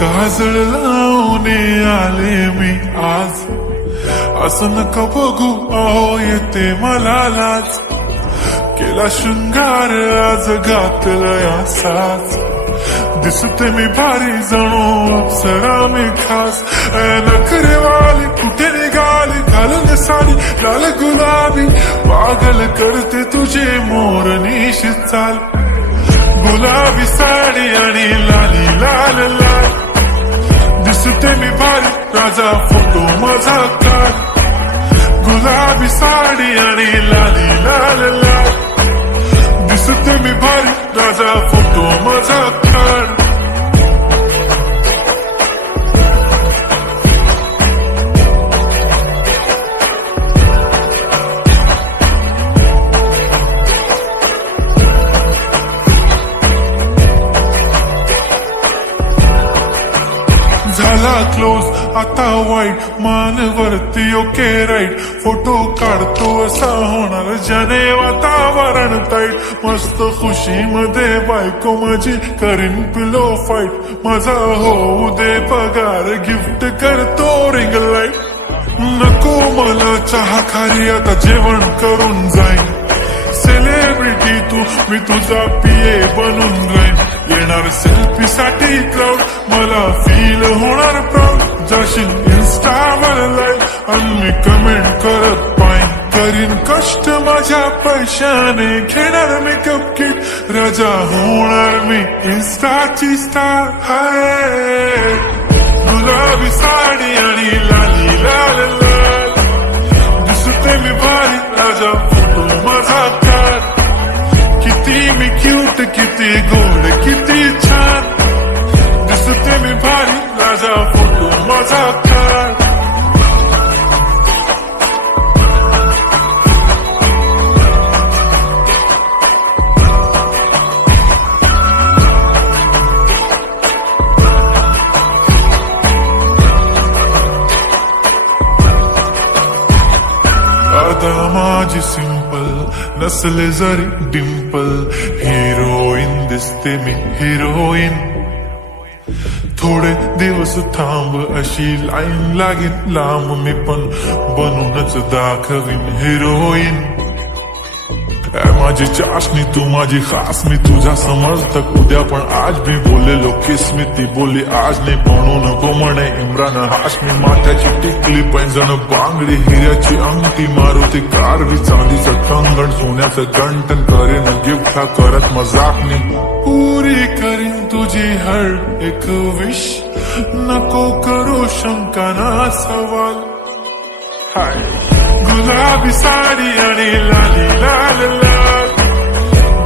काजळ लावून आले मी आज, असं नका बघू अहो येते मला लाज. केला शृंगार आज घातलंय असाच, दिसते मी भारी जणू अप्सरा मी खास. नखरेवाली कुठे निघाली घालून साडी लाल गुलाबी, पागल करते तुझे मोरनीशी चाल. गुलाबी साडी आणि लाली लाल लाल, दिसते मी भारी राजा फोटो माझा काढ. गुलाबी साडी आणि लाली लाल लाल, दिसते मी भारी राजा फोटो माझा काढ. झाला क्लोज आता वाईट, मान वरती ओके राईट. फोटो काढतो असा होणार ज्याने वातावरण ताईट. मस्त खुशी मध्ये बायको माझी करीन पिलो फाईट. माझा होऊ दे पगार गिफ्ट करतो रिंग लाईट. नको मला चहा खारी आता जेवण करून जाईन. सेलिब्रिटी तू मी तुझा पिये बनून राहीन. येणार सेल्फी साठी क्राऊड मला फील होणार प्राऊड. जाशील इन्स्टावर लाईव्ह आणि मी कमेंट करत पाईन. करीन कष्ट माझ्या पैशाने घेणार मेकअप किट. राजा होणार मी इन्स्टाची स्टार. हाय गुलाबी साडी आणि लाली लाल लाल, दिसते मी भारी राजा फोटो माझा काढ. किती मी क्यूट किती गोड किती छान, दिसते मी भारी राजा फोटो माझा काढ. आता माझी सिंपल नसले जरी डिंपल, हिरोईन दिसते मी हिरोईन. थोडे दिवस थांब अशी लाईन लागेल लांब, मी पण बनूनच दाखवीन हिरोईन. माझी चाशनी तू माझी खास, मी तुझा समर्थक उद्या पण आज मी बोलेलो किस्मी. ती बोली आज नाही म्हणून नको म्हणे इम्रान हाशमी. माथ्याची टिकली पैंजण बांगडी हिऱ्याची अंगठी, मारुती कारवी चांदीचं कंगण सोन्याचं गंटन. करेन गिफ्ट हा करत मजाकनी, पुरी करीन तुझी हर एक विश. नको करू शंका ना सवाल. हाय गुलाबी साडी आणि लाली लाल लाल,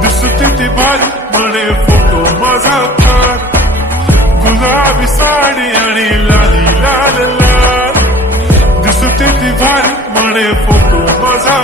दिसते ती भारी म्हणे फोटो माझा काढ. गुलाबी साडी आणि लाली लाल लाल, दिसते ती भारी म्हणे फोटो माझा